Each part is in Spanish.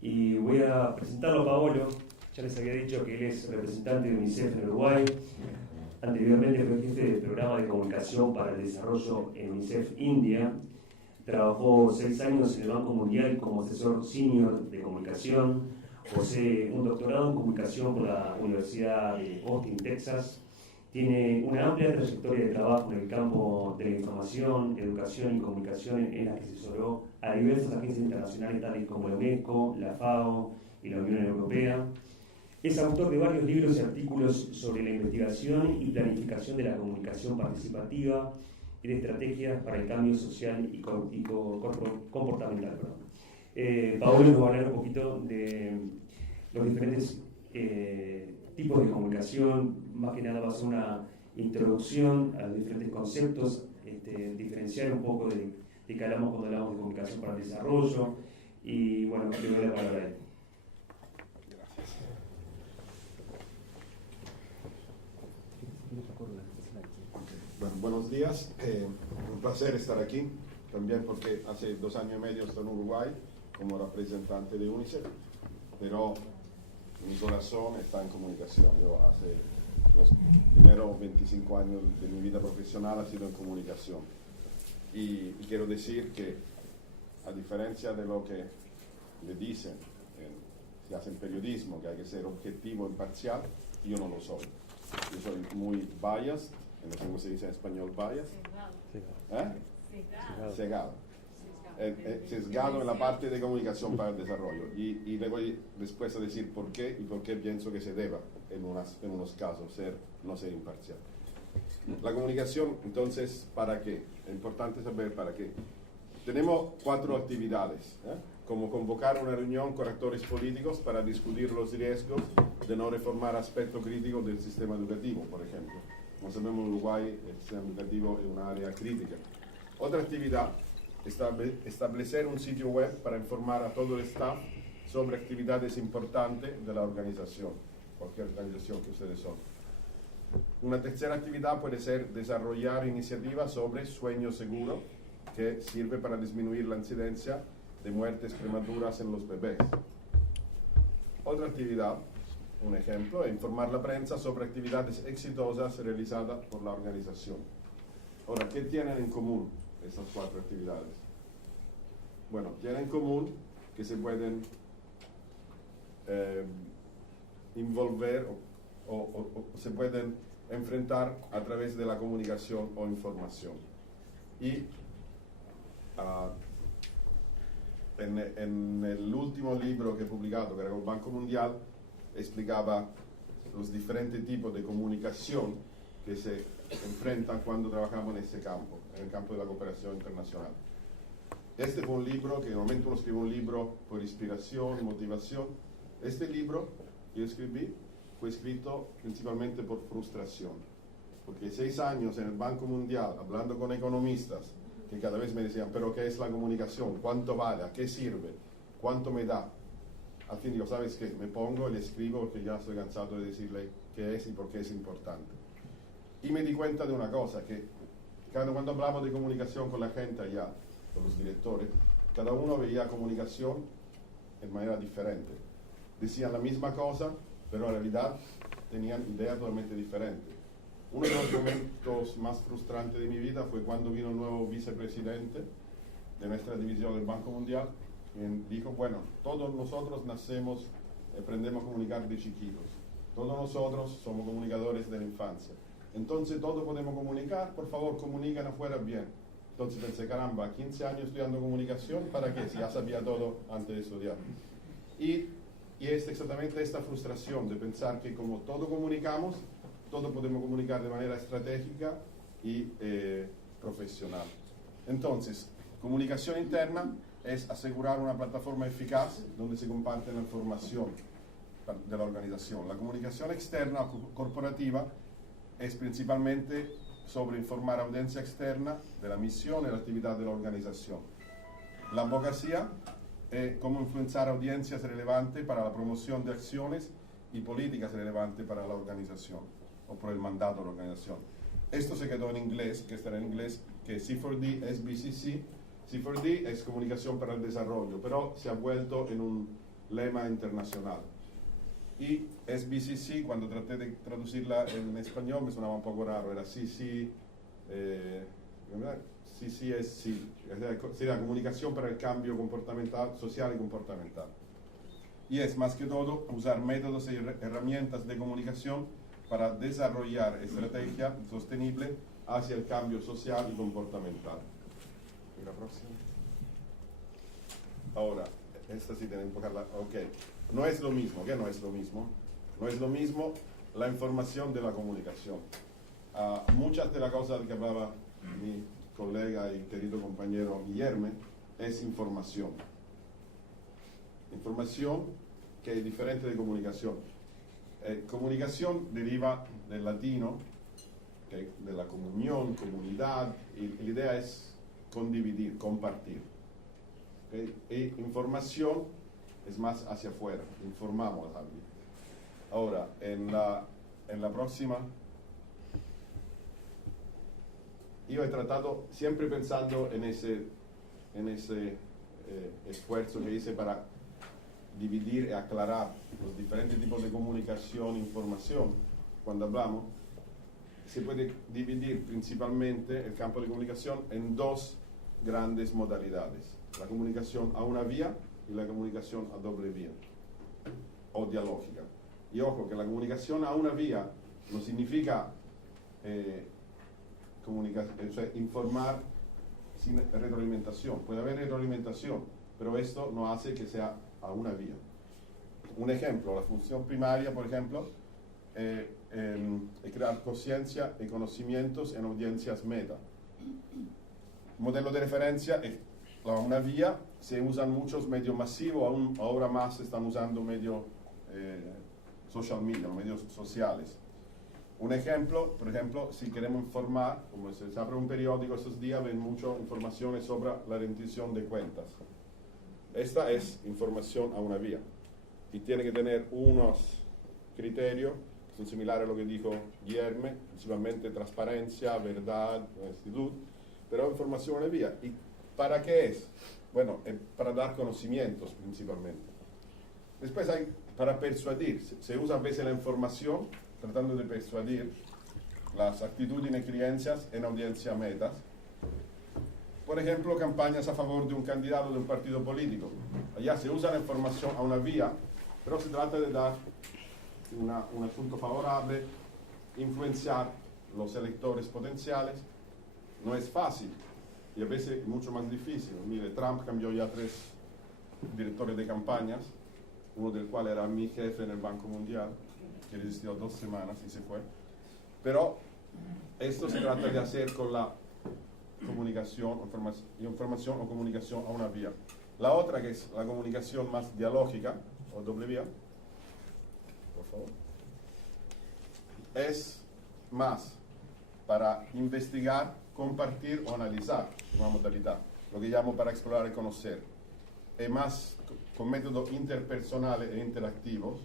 Y voy a presentarlo a Paolo. Ya les había dicho que él es representante de UNICEF en Uruguay. Anteriormente fue jefe del programa de comunicación para el desarrollo en UNICEF India. Trabajó 6 años en el Banco Mundial como asesor senior de comunicación. Posee un doctorado en comunicación por la Universidad de Austin, Texas. Tiene una amplia trayectoria de trabajo en el campo de la información, educación y comunicación en la que asesoró a diversas agencias internacionales tales como la UNESCO, la FAO y la Unión Europea. Es autor de varios libros y artículos sobre la investigación y planificación de la comunicación participativa y de estrategias para el cambio social y comportamental. Paolo nos va a hablar un poquito de los diferentes tipos de comunicación. Más que nada va a ser una introducción a los diferentes conceptos, diferenciar un poco de qué hablamos cuando hablamos de comunicación para el desarrollo. Y bueno, le doy la palabra a él. Bueno, buenos días, un placer estar aquí, también porque hace 2 años y medio estoy en Uruguay como representante de UNICEF, pero mi corazón está en comunicación. Yo hace los primeros 25 años de mi vida profesional ha sido en comunicación. Y quiero decir que, a diferencia de lo que le dicen, si hacen periodismo, que hay que ser objetivo e imparcial, yo no lo soy. Yo soy muy biased, no sé cómo se dice en español, biased. Cegado. Sesgado en la parte de comunicación para el desarrollo. Y le voy después a decir por qué y por qué pienso que se deba, en unos casos, no ser imparcial. La comunicación, entonces, ¿para qué? Es importante saber para qué. Tenemos 4 actividades, como convocar una reunión con actores políticos para discutir los riesgos de no reformar aspectos críticos del sistema educativo, por ejemplo. Como sabemos, en Uruguay el sistema educativo es una área crítica. Otra actividad, establecer un sitio web para informar a todo el staff sobre actividades importantes de la organización, cualquier organización que ustedes son. Una tercera actividad puede ser desarrollar iniciativas sobre sueño seguro, que sirve para disminuir la incidencia de muertes prematuras en los bebés. Otra actividad, un ejemplo, es informar a la prensa sobre actividades exitosas realizadas por la organización. Ahora, ¿qué tienen en común estas 4 actividades? Bueno, tienen en común que se pueden envolver o se pueden enfrentar a través de la comunicación o información. Y en el último libro que he publicado, que era el Banco Mundial, explicaba los diferentes tipos de comunicación que se enfrentan cuando trabajamos en ese campo, en el campo de la cooperación internacional. Este fue un libro que, en el momento uno escribe un libro por inspiración, motivación. Este libro que yo escribí fue escrito principalmente por frustración, porque 6 años en el Banco Mundial, hablando con economistas, que cada vez me decían, pero ¿qué es la comunicación? ¿Cuánto vale? ¿A qué sirve? ¿Cuánto me da? Al fin digo, ¿sabes qué? Me pongo y le escribo porque ya estoy cansado de decirle qué es y por qué es importante. Y me di cuenta de una cosa, que cuando hablamos de comunicación con la gente allá, con los directores, cada uno veía comunicación en manera diferente. Decían la misma cosa, pero en realidad tenían ideas totalmente diferentes. Uno de los momentos más frustrantes de mi vida fue cuando vino el nuevo vicepresidente de nuestra división del Banco Mundial y dijo, bueno, todos nosotros nacemos, aprendemos a comunicar de chiquitos. Todos nosotros somos comunicadores de la infancia. Entonces todos podemos comunicar, por favor, comuniquen afuera bien. Entonces pensé, caramba, 15 años estudiando comunicación, ¿para qué? Si ya sabía todo antes de estudiar. Y es exactamente esta frustración de pensar que como todos comunicamos, todos podemos comunicar de manera estratégica y profesional. Entonces, comunicación interna es asegurar una plataforma eficaz donde se comparte la información de la organización. La comunicación externa o corporativa es principalmente sobre informar a audiencia externa de la misión y la actividad de la organización. La abogacía es cómo influenciar audiencias relevantes para la promoción de acciones y políticas relevantes para la organización o por el mandato de la organización. Esto se quedó en inglés, que estará en inglés, que C4D es BCC. C4D es comunicación para el desarrollo, pero se ha vuelto en lema internacional. Y SBCC, cuando traté de traducirla en español, me sonaba un poco raro, era CC, CC es sí, sería comunicación para el cambio comportamental, social y comportamental. Y es más que todo usar métodos y herramientas de comunicación para desarrollar estrategia sostenible hacia el cambio social y comportamental. ¿Y la próxima? Ahora, esta sí tiene que empujarla. Ok. No es lo mismo. ¿Qué no es lo mismo? No es lo mismo la información de la comunicación. Muchas de las cosas que hablaba mi colega y querido compañero Guillermo es información. Información que es diferente de comunicación. Comunicación deriva del latino, de la comunión, comunidad, y la idea es condividir, compartir. E información es más hacia afuera, informamos a alguien. Ahora, en la próxima, yo he tratado, siempre pensando en ese esfuerzo que hice para dividir y aclarar los diferentes tipos de comunicación e información. Cuando hablamos, se puede dividir principalmente el campo de comunicación en dos grandes modalidades: la comunicación a una vía y la comunicación a doble vía, o dialógica. Y ojo, que la comunicación a una vía no significa o sea, informar sin retroalimentación. Puede haber retroalimentación, pero esto no hace que sea a una vía. Un ejemplo, la función primaria, por ejemplo, es crear conciencia y conocimientos en audiencias meta. Modelo de referencia es una vía, se usan muchos medios masivos, ahora más se están usando medios social media, medios sociales. Un ejemplo, por ejemplo, si queremos informar, como se abre un periódico estos días, ven muchas informaciones sobre la rendición de cuentas. Esta es información a una vía y tiene que tener unos criterios que son similares a lo que dijo Guillermo, principalmente transparencia, verdad, honestidad, pero información a una vía. ¿Y para qué es? Bueno, para dar conocimientos principalmente. Después hay para persuadir, se usa a veces la información tratando de persuadir las actitudes y creencias en audiencia metas. Por ejemplo, campañas a favor de un candidato de un partido político. Allá se usa la información a una vía, pero se trata de dar un asunto favorable, influenciar los electores potenciales. No es fácil y a veces mucho más difícil. Mire, Trump cambió ya 3 directores de campañas, uno del cual era mi jefe en el Banco Mundial, que resistió 2 semanas y se fue. Pero esto se trata de hacer con la comunicación, información o comunicación a una vía. La otra, que es la comunicación más dialógica, o doble vía, por favor, es más para investigar, compartir o analizar, una modalidad, lo que llamo para explorar y conocer. Es más con métodos interpersonales e interactivos,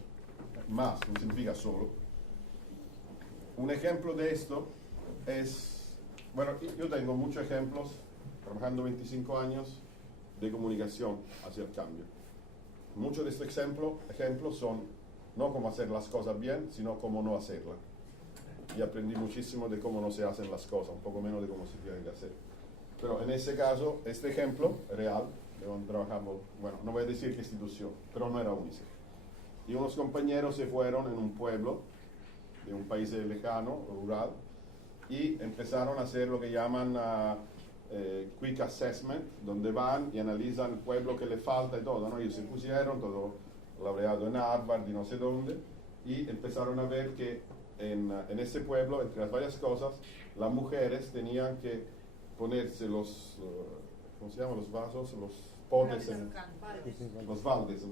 más, no significa solo. Un ejemplo de esto es, bueno, yo tengo muchos ejemplos, trabajando 25 años, de comunicación hacia el cambio. Muchos de estos ejemplos son no cómo hacer las cosas bien, sino cómo no hacerlas. Y aprendí muchísimo de cómo no se hacen las cosas, un poco menos de cómo se tienen que hacer. Pero en ese caso, este ejemplo real, de donde trabajamos, bueno, no voy a decir qué institución, pero no era UNICEF. Y unos compañeros se fueron en un pueblo de un país lejano, rural, y empezaron a hacer lo que llaman Quick Assessment, donde van y analizan el pueblo que le falta y todo, ¿no? Ellos se pusieron, todo laureado en Harvard y no sé dónde, y empezaron a ver que en ese pueblo, entre las varias cosas, las mujeres tenían que ponerse los, ¿cómo se llaman? Los vasos, los potes, los baldes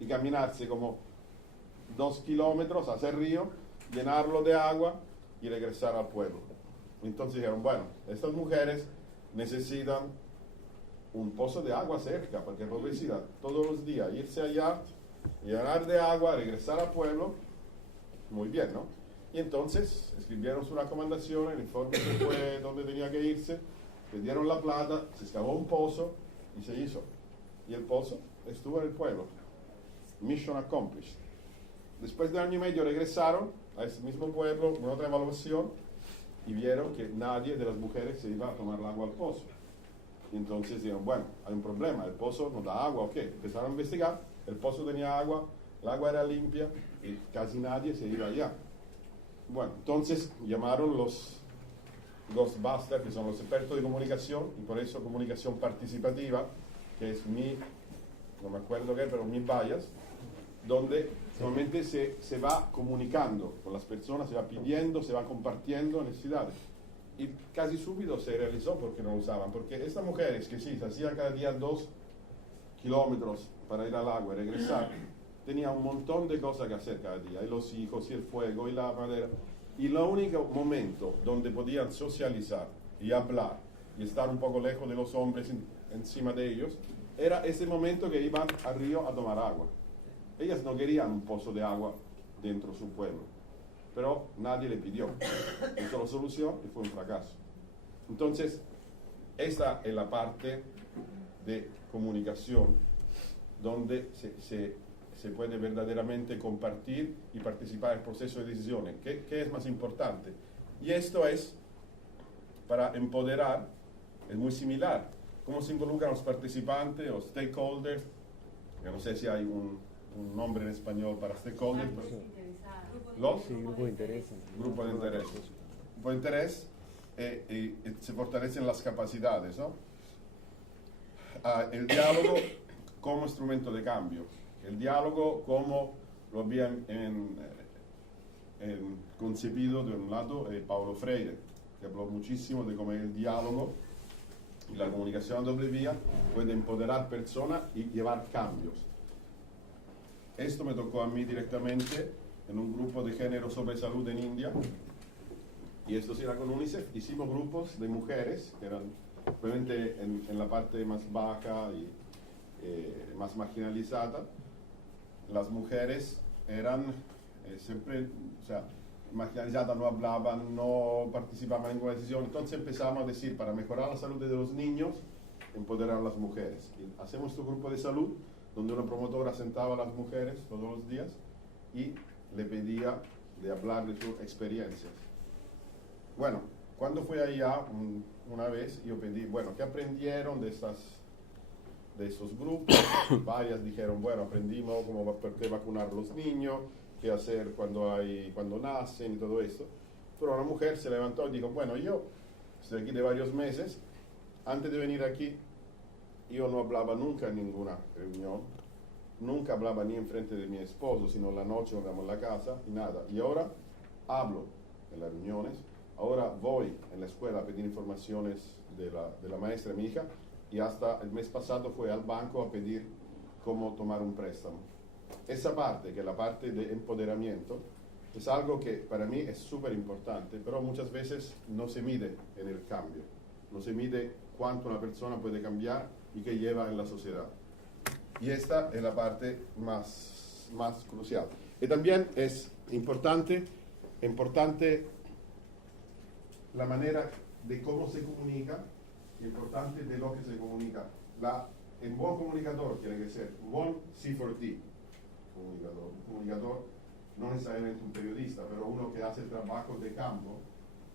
y caminarse como 2 kilómetros hacia el río, llenarlo de agua y regresar al pueblo. Entonces dijeron, bueno, estas mujeres necesitan un pozo de agua cerca, porque necesitan todos los días irse allá, llenar de agua, regresar al pueblo. Muy bien, ¿no? Y entonces escribieron su recomendación, el informe se fue donde tenía que irse, le dieron la plata, se excavó un pozo y se hizo. Y el pozo estuvo en el pueblo. mission accomplished. Después de 1 año y medio regresaron a ese mismo pueblo, con otra evaluación, y vieron que nadie de las mujeres se iba a tomar el agua al pozo. Y entonces dijeron, bueno, hay un problema, el pozo no da agua, ¿ok? Empezaron a investigar, el pozo tenía agua, el agua era limpia, y casi nadie se iba allá. Bueno, entonces llamaron los Ghostbusters, que son los expertos de comunicación, y por eso comunicación participativa, que es no me acuerdo qué, pero mi bias, donde normalmente se va comunicando con las personas, se va pidiendo, se va compartiendo necesidades. Y casi súbito se realizó porque no lo usaban, porque estas mujeres que sí, se hacían cada día 2 kilómetros para ir al agua y regresar, tenían un montón de cosas que hacer cada día, y los hijos, y el fuego, y la madera. Y el único momento donde podían socializar y hablar y estar un poco lejos de los hombres encima de ellos, era ese momento que iban al río a tomar agua. Ellas no querían un pozo de agua dentro de su pueblo, pero nadie le pidió. Hizo la solución y fue un fracaso. Entonces, esta es la parte de comunicación donde se puede verdaderamente compartir y participar en el proceso de decisiones. ¿Qué es más importante? Y esto es, para empoderar, es muy similar. ¿Cómo se involucran los participantes o stakeholders? Yo no sé si hay un nombre en español para stakeholders. ¿Los? Sí, grupo de interés. Grupo de interés. Grupo de interés y se fortalecen las capacidades, ¿no? El diálogo como instrumento de cambio. El diálogo como lo habían concebido de un lado Paulo Freire, que habló muchísimo de cómo el diálogo y la comunicación a doble vía puede empoderar personas y llevar cambios. Esto me tocó a mí directamente en un grupo de género sobre salud en India, y esto era con UNICEF. Hicimos grupos de mujeres que eran obviamente en la parte más baja y más marginalizada. Las mujeres eran siempre, o sea, marginalizadas, no hablaban, no participaban en ninguna decisión. Entonces empezamos a decir, para mejorar la salud de los niños, empoderar a las mujeres. Y hacemos este grupo de salud, donde una promotora sentaba a las mujeres todos los días y le pedía de hablar de sus experiencias. Bueno, cuando fui allá una vez, yo pedí, bueno, ¿qué aprendieron de esos grupos? Varias dijeron, bueno, aprendimos por qué vacunar a los niños, qué hacer cuando nacen y todo esto. Pero una mujer se levantó y dijo, bueno, yo estoy aquí de varios meses, antes de venir aquí, yo no hablaba nunca en ninguna reunión, nunca hablaba ni enfrente de mi esposo, sino en la noche cuando vamos a la casa, y nada. Y ahora hablo en las reuniones, ahora voy en la escuela a pedir informaciones de la maestra de mi hija, y hasta el mes pasado fue al banco a pedir cómo tomar un préstamo. Esa parte, que es la parte de empoderamiento, es algo que para mí es súper importante, pero muchas veces no se mide en el cambio, no se mide cuánto una persona puede cambiar y qué lleva en la sociedad. Y esta es la parte más crucial. Y también es importante la manera de cómo se comunica, importante de lo que se comunica. El buen comunicador tiene que ser un buen C4D comunicador. Un comunicador, no necesariamente un periodista, pero uno que hace trabajo de campo,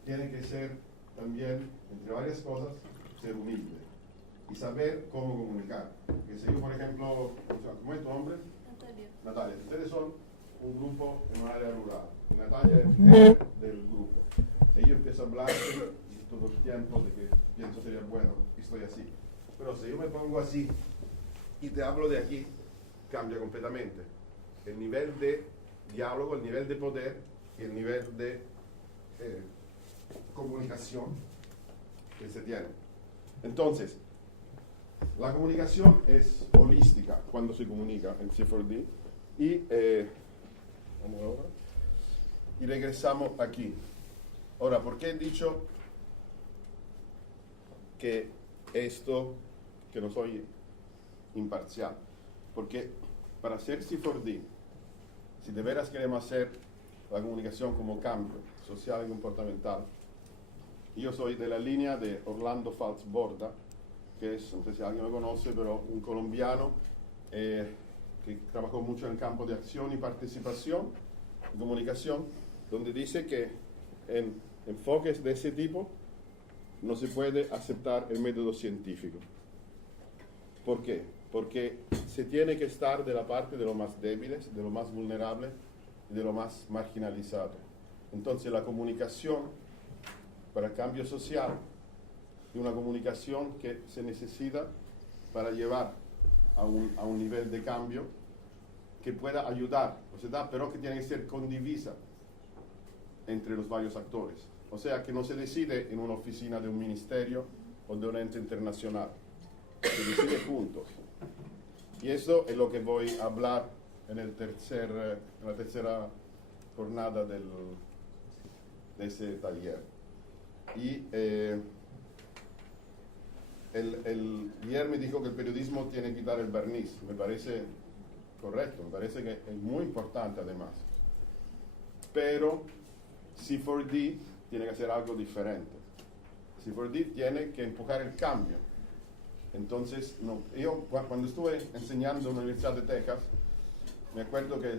tiene que ser también, entre varias cosas, ser humilde y saber cómo comunicar. Que si yo, por ejemplo, ¿cómo es tu nombre? Natalia. Natalia, ustedes son un grupo en un área rural. Natalia es el jefe del grupo. Si yo empiezo a hablar todo el tiempo de que pienso sería bueno, estoy así. Pero si yo me pongo así y te hablo de aquí, cambia completamente. El nivel de diálogo, el nivel de poder y el nivel de comunicación que se tiene. Entonces, la comunicación es holística cuando se comunica en C4D. Y vamos ahora. Y regresamos aquí. Ahora, ¿por qué he dicho que que no soy imparcial? Porque para hacer C4D, si de veras queremos hacer la comunicación como cambio social y comportamental, yo soy de la línea de Orlando Falz Borda, que es, no sé si alguien lo conoce, pero un colombiano que trabajó mucho en el campo de acción y participación, y comunicación, donde dice que en enfoques de ese tipo no se puede aceptar el método científico. ¿Por qué? Porque se tiene que estar de la parte de los más débiles, de los más vulnerables y de los más marginalizados. Entonces la comunicación para el cambio social es una comunicación que se necesita para llevar a un nivel de cambio que pueda ayudar a la sociedad, pero que tiene que ser condivisa entre los varios actores. O sea, que no se decide en una oficina de un ministerio o de un ente internacional, se decide juntos. Y eso es lo que voy a hablar en la tercera jornada de ese taller. Y Guillermo dijo que el periodismo tiene que quitar el barniz. Me parece correcto, me parece que es muy importante además. Pero C4D tiene que hacer algo diferente. C4D tiene que empujar el cambio. Entonces, yo cuando estuve enseñando en la Universidad de Texas, me acuerdo que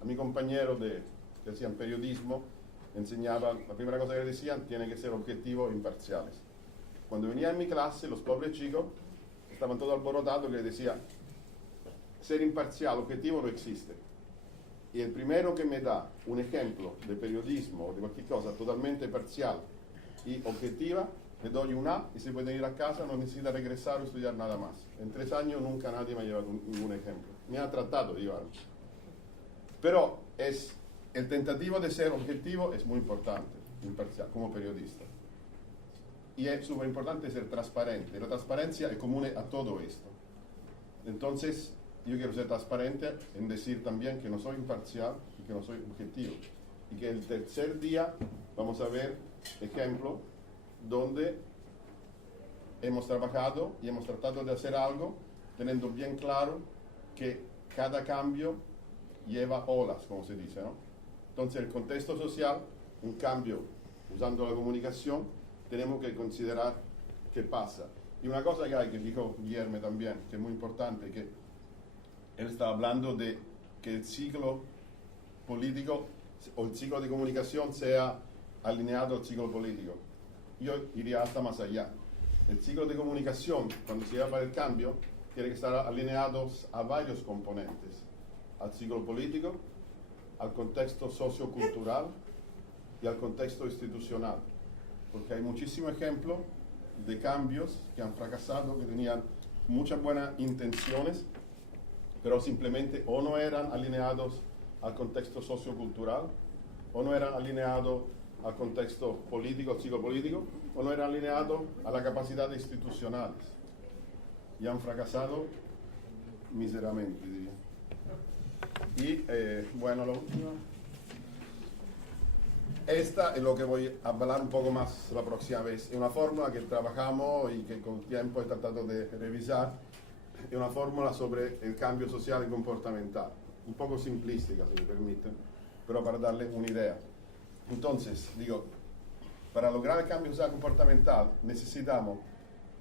a mi compañero que hacían periodismo, enseñaban, la primera cosa que decían, tiene que ser objetivos e imparciales. Cuando venía en mi clase, los pobres chicos estaban todos alborotados y les decía, ser imparcial, objetivo no existe. Y el primero que me da un ejemplo de periodismo o de cualquier cosa totalmente parcial y objetiva, le doy un A y se puede ir a casa, no necesita regresar o estudiar nada más. En 3 años nunca nadie me ha llevado ningún ejemplo. Me ha tratado de llevarme. Pero el tentativo de ser objetivo es muy importante, imparcial, como periodista. Y es súper importante ser transparente. La transparencia es común a todo esto. Entonces, yo quiero ser transparente en decir también que no soy imparcial y que no soy objetivo. Y que el tercer día vamos a ver ejemplos donde hemos trabajado y hemos tratado de hacer algo teniendo bien claro que cada cambio lleva olas, como se dice, ¿no? Entonces, el contexto social, un cambio usando la comunicación, tenemos que considerar qué pasa. Y una cosa que dijo Guillermo también, que es muy importante, que él está hablando de que el ciclo político o el ciclo de comunicación sea alineado al ciclo político. Yo iría hasta más allá. El ciclo de comunicación, cuando se lleva para el cambio, tiene que estar alineado a varios componentes. Al ciclo político, al contexto sociocultural y al contexto institucional. Porque hay muchísimos ejemplos de cambios que han fracasado, que tenían muchas buenas intenciones, pero simplemente o no eran alineados al contexto sociocultural, o no eran alineados al contexto político, al ciclo político, o no eran alineados a la capacidad institucionales. Y han fracasado miseramente, diría. Y bueno, lo último. Esta es lo que voy a hablar un poco más la próxima vez. Es una fórmula que trabajamos y que con tiempo he tratado de revisar. Es una fórmula sobre el cambio social y comportamental. Un poco simplística, si me permiten, pero para darles una idea. Entonces, digo, para lograr el cambio social comportamental necesitamos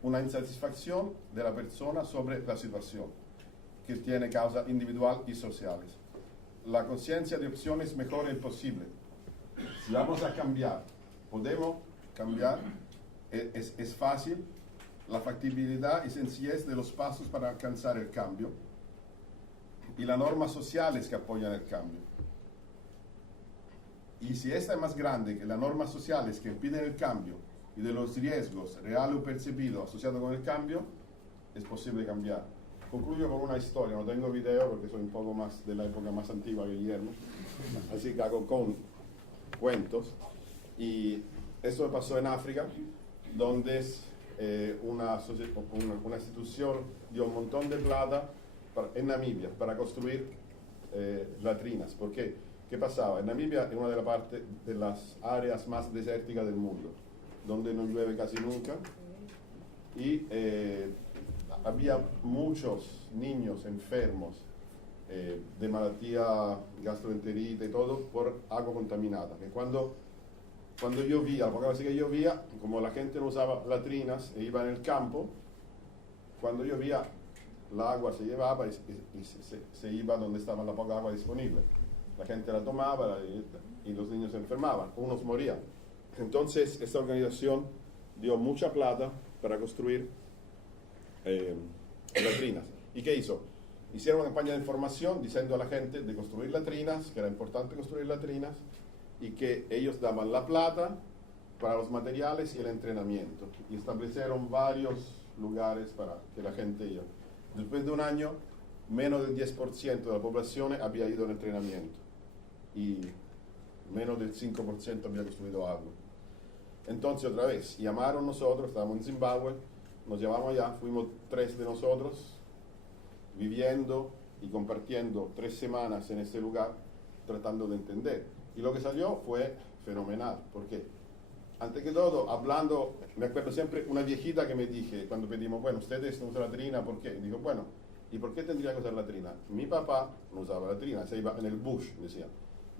una insatisfacción de la persona sobre la situación, que tiene causas individuales y sociales. La conciencia de opciones mejores posible. Si vamos a cambiar, podemos cambiar, es fácil, la factibilidad y sencillez de los pasos para alcanzar el cambio y las normas sociales que apoyan el cambio. Y si esta es más grande que las normas sociales que impiden el cambio y de los riesgos reales o percibidos asociados con el cambio, es posible cambiar. Concluyo con una historia, no tengo video porque soy un poco más de la época más antigua que Guillermo, así que hago con cuentos. Y esto pasó en África, donde una institución dio un montón de plata en Namibia para construir latrinas. ¿Por qué? ¿Qué pasaba? En Namibia es una de las áreas más desérticas del mundo, donde no llueve casi nunca, y había muchos niños enfermos de malaltía, gastroenteritis y todo, por agua contaminada. Que cuando llovía, la poca vez que llovía, como la gente no usaba latrinas e iba en el campo, cuando llovía el agua se llevaba y se iba donde estaba la poca agua disponible. La gente la tomaba y los niños se enfermaban, unos morían. Entonces esta organización dio mucha plata para construir latrinas. ¿Y qué hizo? Hicieron una campaña de información diciendo a la gente de construir latrinas, que era importante construir latrinas, y que ellos daban la plata para los materiales y el entrenamiento. Y establecieron varios lugares para que la gente iba. Después de un año, menos del 10% de la población había ido al entrenamiento. Y menos del 5% había construido algo. Entonces, otra vez, llamaron nosotros, estábamos en Zimbabue, nos llevamos allá, fuimos 3 de nosotros, viviendo y compartiendo 3 semanas en ese lugar, tratando de entender. Y lo que salió fue fenomenal, porque antes que todo, hablando, me acuerdo siempre una viejita que me dije, cuando pedimos, bueno, ustedes no usan latrina, ¿por qué? Y digo, bueno, ¿y por qué tendría que usar latrina? Mi papá no usaba latrina, se iba en el bush, decía.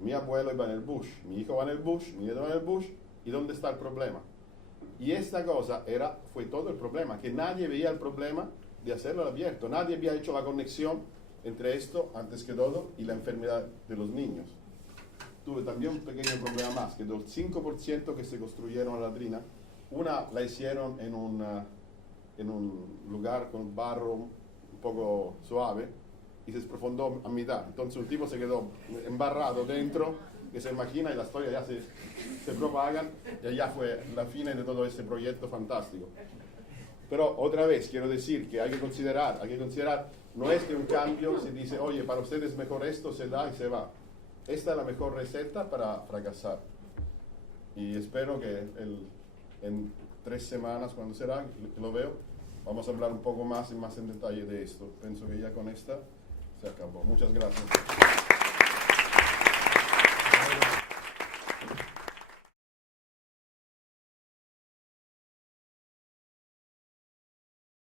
Mi abuelo iba en el bush, mi hijo va en el bush, mi nieto va en el bush, ¿y dónde está el problema? Y esta cosa fue todo el problema, que nadie veía el problema de hacerlo al abierto, nadie había hecho la conexión entre esto, antes que todo, y la enfermedad de los niños. Tuve también un pequeño problema más, que del 5% que se construyeron la latrina, una la hicieron en un lugar con barro un poco suave y se desprofundó a mitad. Entonces un tipo se quedó embarrado dentro, que se imagina, y la historia ya se propaga, y allá fue la fin de todo ese proyecto fantástico. Pero otra vez quiero decir que hay que considerar, no es que un cambio se dice, oye, para ustedes mejor esto, se da y se va. Esta es la mejor receta para fracasar. Y espero que en 3 semanas, cuando será, lo veo, vamos a hablar un poco más y más en detalle de esto. Pienso que ya con esta se acabó. Muchas gracias.